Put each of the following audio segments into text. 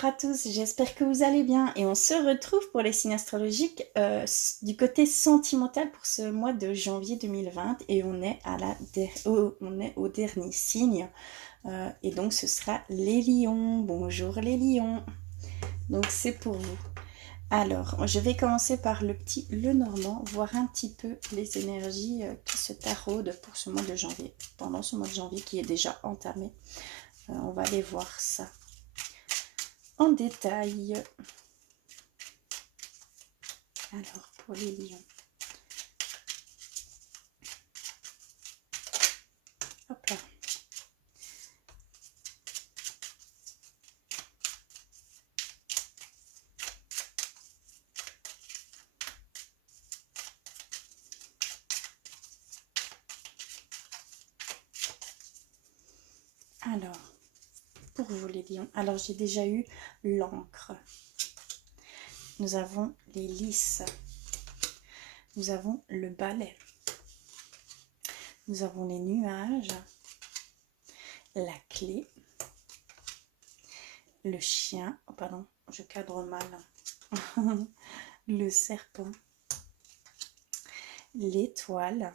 Bonjour à tous, j'espère que vous allez bien et on se retrouve pour les signes astrologiques du côté sentimental pour ce mois de janvier 2020 et on est, on est au dernier signe et donc ce sera les lions. Bonjour les lions, donc c'est pour vous. Alors, je vais commencer par le petit Lenormand, voir un petit peu les énergies qui se taraudent pour ce mois de janvier, pendant ce mois de janvier qui est déjà entamé. On va aller voir ça en détail. Alors, pour les lions. Hop là. Alors, pour vous les lions. Alors, j'ai déjà eu l'encre. Nous avons les lys. Nous avons le balai. Nous avons les nuages. La clé. Le chien. Oh, pardon, je cadre mal. Le serpent. L'étoile.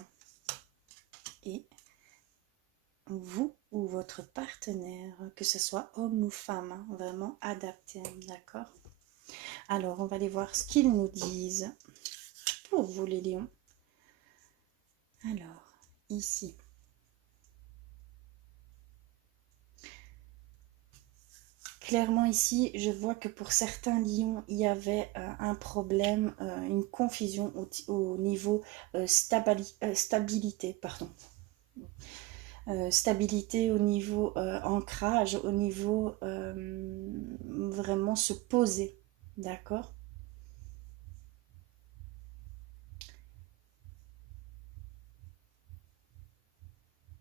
Et vous ou votre partenaire, que ce soit homme ou femme, hein, vraiment adapté, d'accord? Alors, on va aller voir ce qu'ils nous disent pour vous les lions. Alors, ici. Clairement ici, je vois que pour certains lions, il y avait un problème, une confusion au niveau stabilité, pardon. Stabilité au niveau ancrage, au niveau vraiment se poser, d'accord?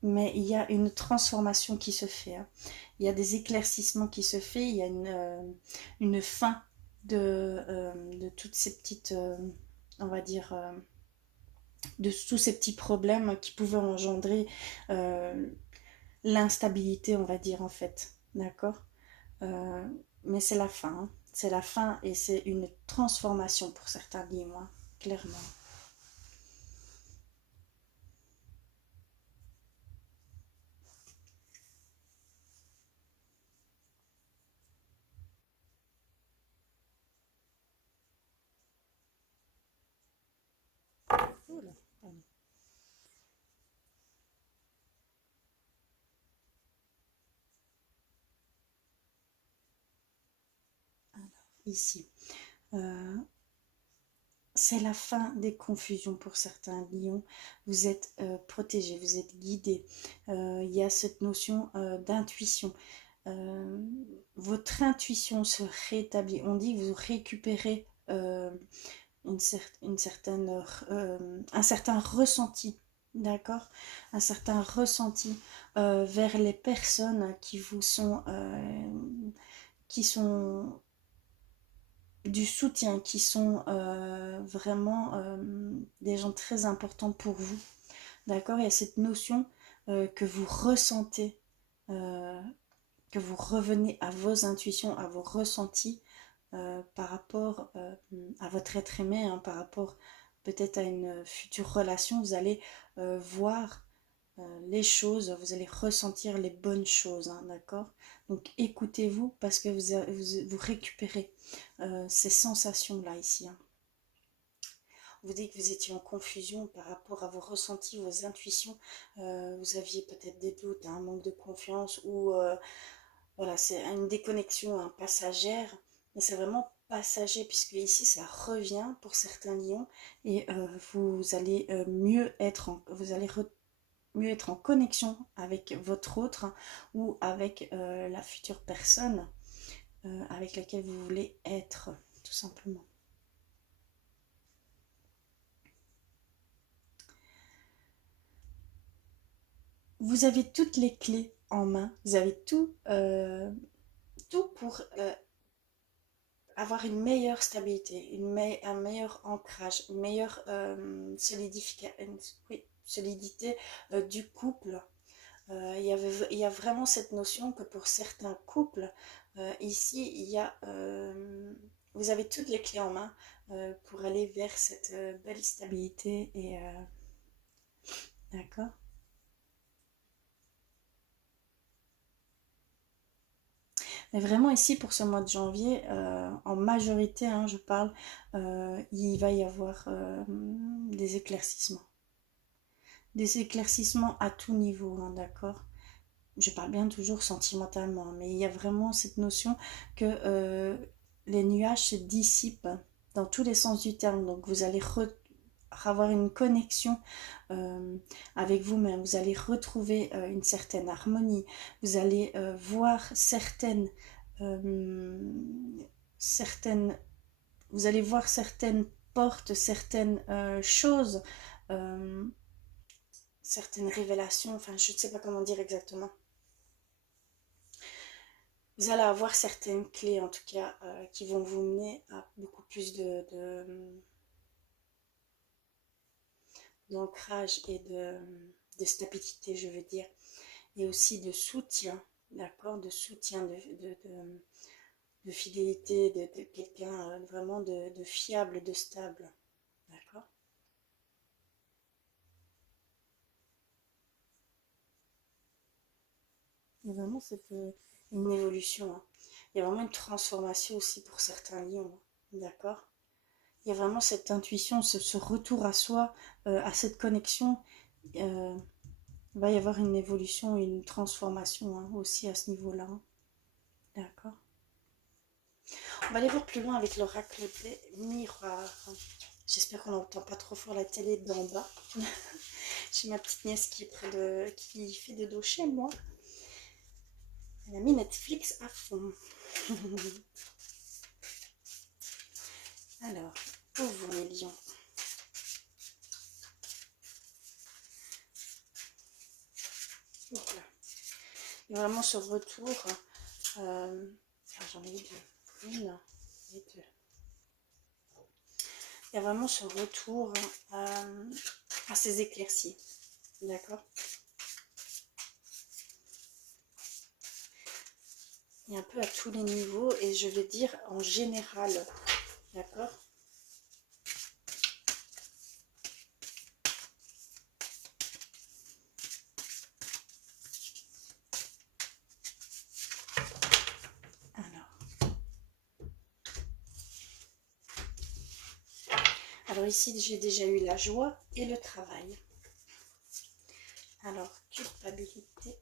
Mais il y a une transformation qui se fait, hein. Il y a des éclaircissements qui se fait, il y a une fin de toutes ces petites, on va dire, de tous ces petits problèmes qui pouvaient engendrer euh, l'instabilité, on va dire en fait, d'accord. Euh, mais c'est la fin, hein. C'est la fin et c'est une transformation pour certains liens, hein, clairement. Oula, pardon. Alors, ici. Euh, c'est la fin des confusions pour certains lions. Vous êtes protégés, vous êtes guidés. Il y a cette notion d'intuition. Euh, votre intuition se rétablit. On dit que vous récupérez une certaine, un certain ressenti, d'accord, un certain ressenti vers les personnes qui sont du soutien, qui sont vraiment des gens très importants pour vous, d'accord. Il y a cette notion que vous ressentez, euh, que vous revenez à vos intuitions, à vos ressentis par rapport à votre être aimé, hein, par rapport peut-être à une future relation. Vous allez voir les choses, vous allez ressentir les bonnes choses, hein, d'accord. Donc écoutez-vous parce que vous récupérez ces sensations-là ici, hein. Vous dites que vous étiez en confusion par rapport à vos ressentis, vos intuitions. Vous aviez peut-être des doutes, un manque de confiance ou voilà, c'est une déconnexion passagère, mais c'est vraiment passager puisque ici ça revient pour certains lions et vous allez mieux être en connexion avec votre autre, hein, ou avec la future personne avec laquelle vous voulez être, tout simplement. Vous avez toutes les clés en main, vous avez tout pour avoir une meilleure stabilité, un meilleur ancrage, une meilleure oui, solidité du couple. Il y a vraiment cette notion que pour certains couples, Ici, il y a, vous avez toutes les clés en main pour aller vers cette belle stabilité et d'accord. Mais vraiment ici pour ce mois de janvier, en majorité, hein, je parle, il va y avoir des éclaircissements. Des éclaircissements à tout niveau, hein, d'accord. Je parle bien toujours sentimentalement, mais il y a vraiment cette notion que les nuages se dissipent dans tous les sens du terme. Donc vous allez avoir une connexion avec vous-même, vous allez retrouver une certaine harmonie, vous allez voir euh, certaines, vous allez voir certaines portes, certaines choses, euh, certaines révélations, enfin je ne sais pas comment dire exactement. Vous allez avoir certaines clés en tout cas qui vont vous mener à beaucoup plus d'ancrage et de stabilité, je veux dire, et aussi de soutien, d'accord, de soutien, de fidélité, de quelqu'un vraiment de fiable, de stable, d'accord. Il y a vraiment une évolution, hein. Il y a vraiment une transformation aussi pour certains lions, hein, d'accord. Il y a vraiment cette intuition, ce retour à soi, à cette connexion. euh, il va y avoir une évolution, une transformation hein, aussi à ce niveau-là, hein. D'accord. On va aller voir plus loin avec l'oracle des miroirs. J'espère qu'on n'entend pas trop fort la télé d'en bas. J'ai ma petite nièce qui est qui fait de dos chez moi. Elle a mis Netflix à fond. Alors, où vont les lions? Voilà. Il y a vraiment ce retour. J'en ai eu deux. Une et deux. Il y a vraiment ce retour à ces éclaircies. D'accord. Et un peu à tous les niveaux et je vais dire en général. D'accord. Alors ici, j'ai déjà eu la joie et le travail. Alors, culpabilité,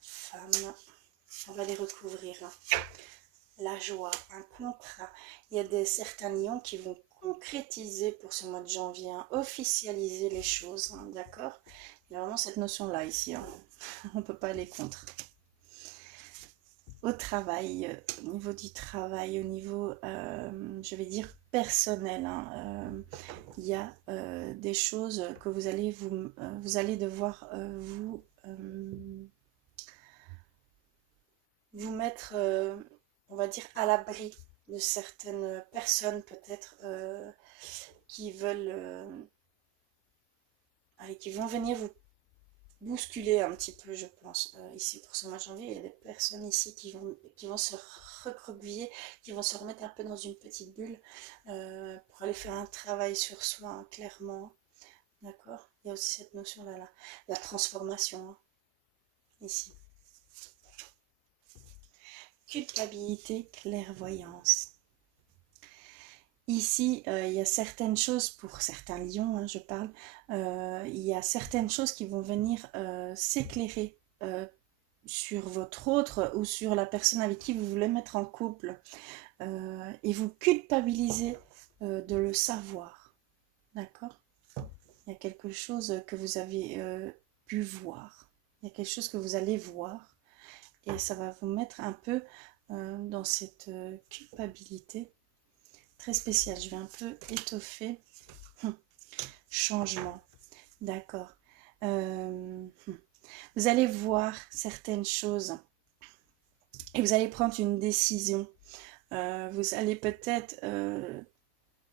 femme, on va les recouvrir. La joie, un contrat. Il y a certains lions qui vont concrétiser pour ce mois de janvier, hein, officialiser les choses, hein, d'accord. Il y a vraiment cette notion-là ici, hein. On ne peut pas aller contre. Au travail, au niveau du travail, au niveau, je vais dire, personnel, hein, il y a des choses que vous allez, vous allez devoir vous mettre, on va dire, à l'abri de certaines personnes peut-être qui veulent, allez, qui vont venir vous bousculer un petit peu, je pense. Ici, pour ce mois de janvier, il y a des personnes ici qui vont se recroqueviller, qui vont se remettre un peu dans une petite bulle pour aller faire un travail sur soi, hein, clairement. D'accord. Il y a aussi cette notion-là, la transformation, hein, ici. Culpabilité, clairvoyance. Ici, il y a certaines choses, pour certains lions, hein, je parle, il y a certaines choses qui vont venir s'éclairer sur votre autre ou sur la personne avec qui vous voulez mettre en couple et vous culpabiliser de le savoir. D'accord. Il y a quelque chose que vous avez pu voir. Il y a quelque chose que vous allez voir et ça va vous mettre un peu dans cette culpabilité très spéciale. Je vais un peu étoffer. Changement. D'accord. Vous allez voir certaines choses et vous allez prendre une décision. Vous allez peut-être,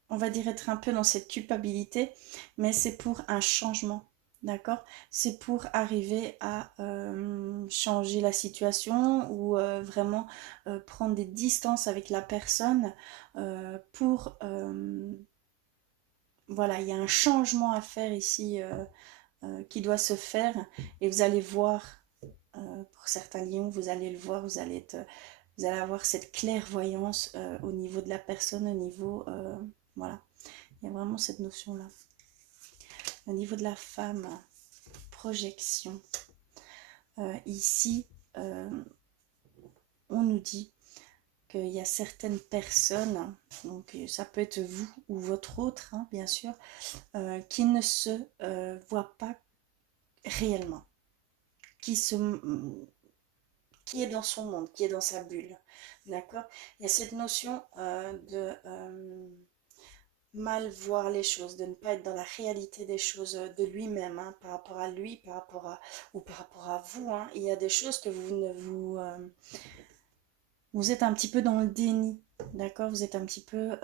on va dire, être un peu dans cette culpabilité, mais c'est pour un changement. d'accord? C'est pour arriver à changer la situation ou vraiment prendre des distances avec la personne pour... voilà, il y a un changement à faire ici qui doit se faire et vous allez voir, pour certains lions, vous allez le voir, vous allez avoir cette clairvoyance au niveau de la personne, au niveau... voilà, il y a vraiment cette notion-là. Au niveau de la femme, projection. Ici, on nous dit qu'il y a certaines personnes, donc ça peut être vous ou votre autre, hein, bien sûr, qui ne se voient pas réellement, qui est dans son monde, qui est dans sa bulle, d'accord? Il y a cette notion de mal voir les choses, de ne pas être dans la réalité des choses de lui-même, hein, par rapport à lui, par rapport à ou par rapport à vous, hein. Il y a des choses que vous ne vous êtes un petit peu dans le déni, d'accord? Vous êtes un petit peu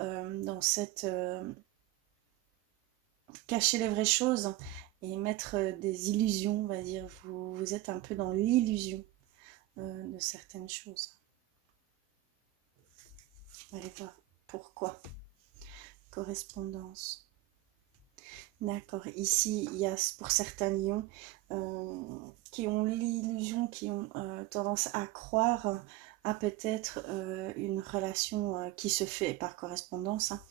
dans cette cacher les vraies choses et mettre des illusions, on va dire. Vous êtes un peu dans l'illusion de certaines choses. On va aller voir pourquoi. Correspondance. D'accord, ici il y a pour certains lions qui ont l'illusion, qui ont tendance à croire à peut-être une relation qui se fait par correspondance, hein.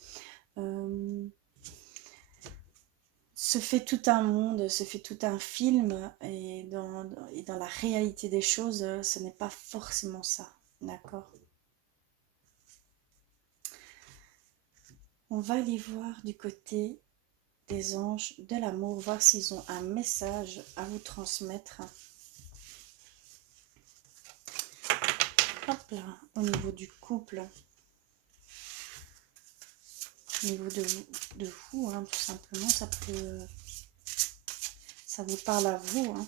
Se fait tout un monde, se fait tout un film et dans la réalité des choses, ce n'est pas forcément ça, d'accord? On va aller voir du côté des anges de l'amour, voir s'ils ont un message à vous transmettre. Hop là, au niveau du couple, au niveau de vous, hein, tout simplement, ça vous parle à vous, hein.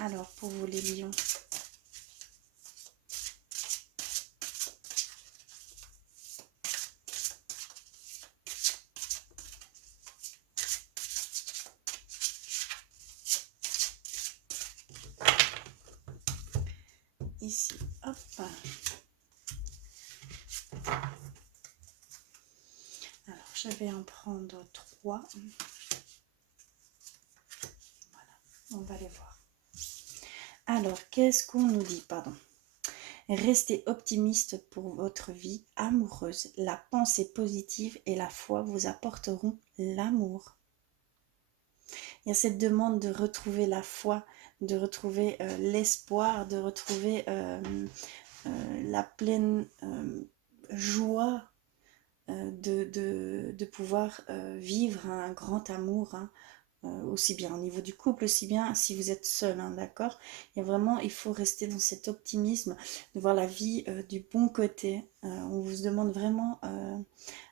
Alors, pour vous les lions, ici, hop. Alors, je vais en prendre 3. Voilà, on va les voir. Alors, qu'est-ce qu'on nous dit, pardon? Restez optimiste pour votre vie amoureuse. La pensée positive et la foi vous apporteront l'amour. Il y a cette demande de retrouver la foi, de retrouver l'espoir, de retrouver la pleine joie de pouvoir vivre un grand amour, hein, aussi bien au niveau du couple, aussi bien si vous êtes seul, hein, d'accord? Il faut rester dans cet optimisme, de voir la vie du bon côté. On vous demande vraiment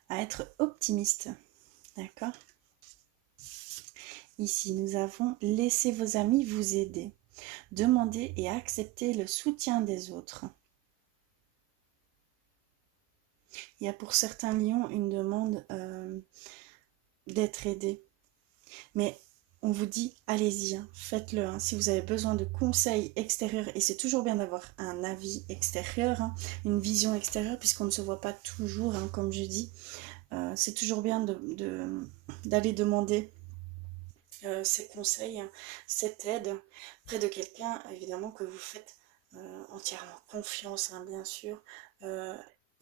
à être optimiste, d'accord? Ici, nous avons laissé vos amis vous aider. Demandez et acceptez le soutien des autres. Il y a pour certains lions une demande d'être aidé. Mais on vous dit, allez-y, hein, faites-le. Hein. Si vous avez besoin de conseils extérieurs, et c'est toujours bien d'avoir un avis extérieur, hein, une vision extérieure, puisqu'on ne se voit pas toujours, hein, comme je dis. C'est toujours bien d'aller demander ces conseils, hein, cette aide près de quelqu'un, évidemment, que vous faites entièrement confiance, hein, bien sûr.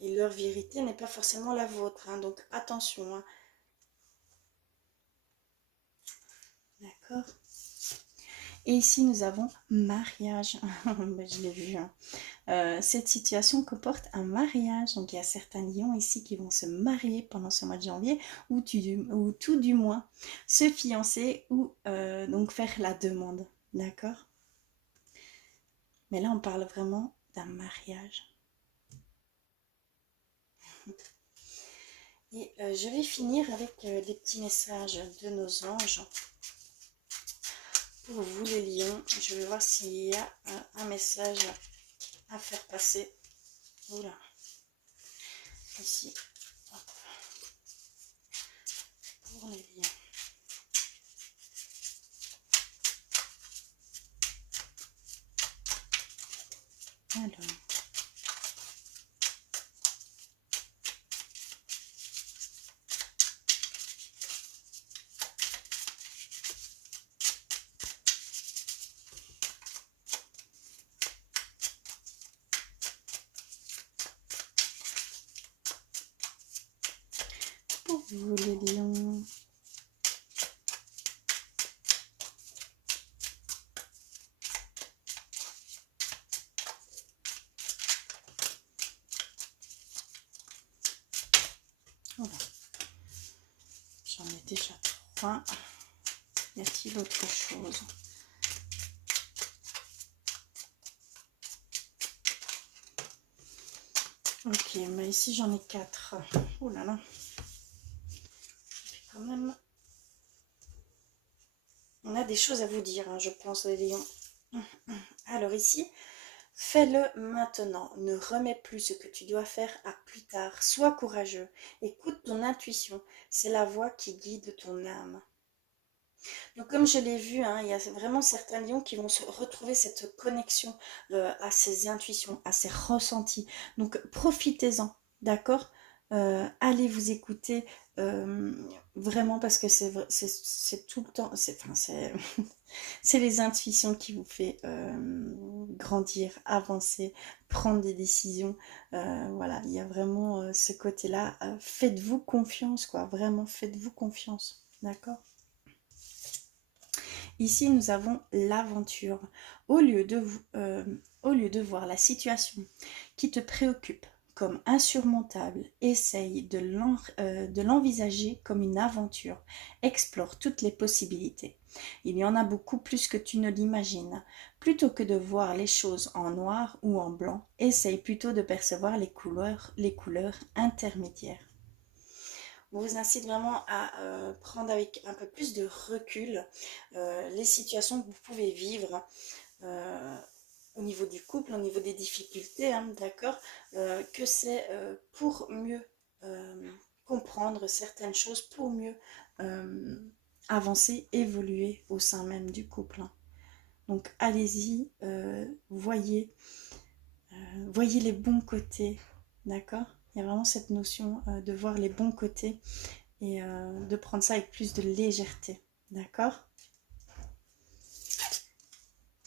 Et leur vérité n'est pas forcément la vôtre, hein, donc attention. Hein. D'accord. Et ici, nous avons mariage. Je l'ai vu. Hein. Cette situation comporte un mariage. Donc, il y a certains lions ici qui vont se marier pendant ce mois de janvier ou tout du moins se fiancer ou donc faire la demande. D'accord? Mais là, on parle vraiment d'un mariage. Et je vais finir avec des petits messages de nos anges. Pour vous les lions, je vais voir s'il y a un message à faire passer. Oula. Ici. Hop. Pour les lions. vous les lions. Voilà. J'en ai déjà 3. Y a-t-il autre chose? Ok, mais ici j'en ai 4. Oh là là. Quand même. On a des choses à vous dire, hein, je pense, les lions. Alors ici, fais-le maintenant. Ne remets plus ce que tu dois faire à plus tard. Sois courageux. Écoute ton intuition. C'est la voix qui guide ton âme. Donc comme je l'ai vu, hein, il y a vraiment certains lions qui vont se retrouver cette connexion à ces intuitions, à ces ressentis. Donc profitez-en, d'accord. Allez vous écouter euh, vraiment parce que c'est tout le temps, c'est les intuitions qui vous fait grandir, avancer, prendre des décisions. Voilà, il y a vraiment ce côté-là. Faites-vous confiance, quoi. Vraiment, faites-vous confiance, d'accord. Ici, nous avons l'aventure. Au lieu au lieu de voir la situation qui te préoccupe comme insurmontable, essaye de l'envisager comme une aventure. Explore toutes les possibilités. Il y en a beaucoup plus que tu ne l'imagines. Plutôt que de voir les choses en noir ou en blanc, essaye plutôt de percevoir les couleurs intermédiaires. On vous incite vraiment à prendre avec un peu plus de recul les situations que vous pouvez vivre euh, au niveau du couple, au niveau des difficultés, hein, d'accord, que c'est pour mieux comprendre certaines choses, pour mieux avancer, évoluer au sein même du couple. Hein. Donc allez-y, voyez les bons côtés, d'accord. Il y a vraiment cette notion de voir les bons côtés et de prendre ça avec plus de légèreté, d'accord.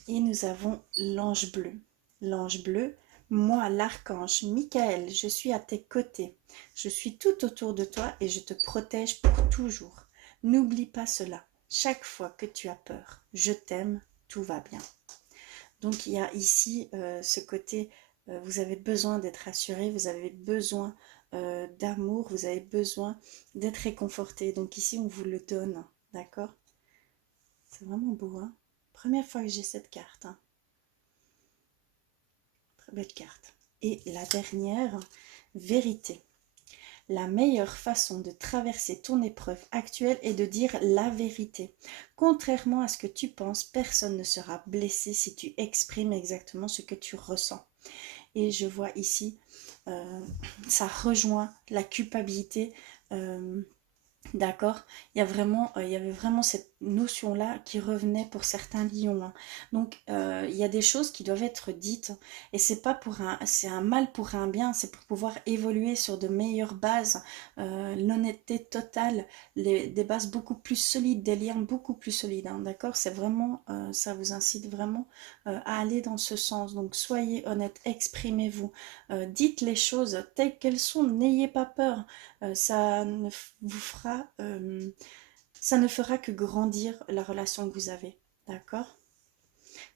Et nous avons l'ange bleu. L'ange bleu, moi l'archange Michael, je suis à tes côtés. Je suis tout autour de toi et je te protège pour toujours. N'oublie pas cela. Chaque fois que tu as peur, je t'aime, tout va bien. Donc il y a ici ce côté, vous avez besoin d'être rassuré, vous avez besoin d'amour, vous avez besoin d'être réconforté. Donc ici on vous le donne, d'accord. C'est vraiment beau, hein. Première fois que j'ai cette carte, hein. Très belle carte. Et la dernière, vérité. La meilleure façon de traverser ton épreuve actuelle est de dire la vérité. Contrairement à ce que tu penses, personne ne sera blessé si tu exprimes exactement ce que tu ressens. Et je vois ici, ça rejoint la culpabilité. D'accord, il y avait vraiment cette notion-là qui revenait pour certains lions. Hein. Donc, il y a des choses qui doivent être dites et c'est un mal pour un bien, c'est pour pouvoir évoluer sur de meilleures bases, l'honnêteté totale, des bases beaucoup plus solides, des liens beaucoup plus solides. Hein, d'accord, c'est vraiment, ça vous incite vraiment à aller dans ce sens. Donc, soyez honnête, exprimez-vous, dites les choses telles qu'elles sont, n'ayez pas peur. Ça ne fera que grandir la relation que vous avez, d'accord.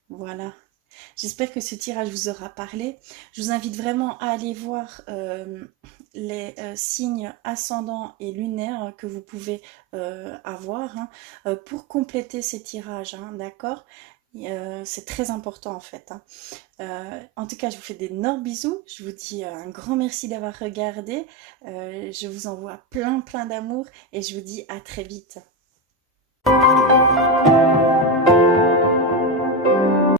Voilà, j'espère que ce tirage vous aura parlé. Je vous invite vraiment à aller voir les signes ascendants et lunaires que vous pouvez avoir hein, pour compléter ces tirages, hein, d'accord. C'est très important en fait. Hein. En tout cas, je vous fais d'énormes bisous. Je vous dis un grand merci d'avoir regardé. Je vous envoie plein d'amour et je vous dis à très vite.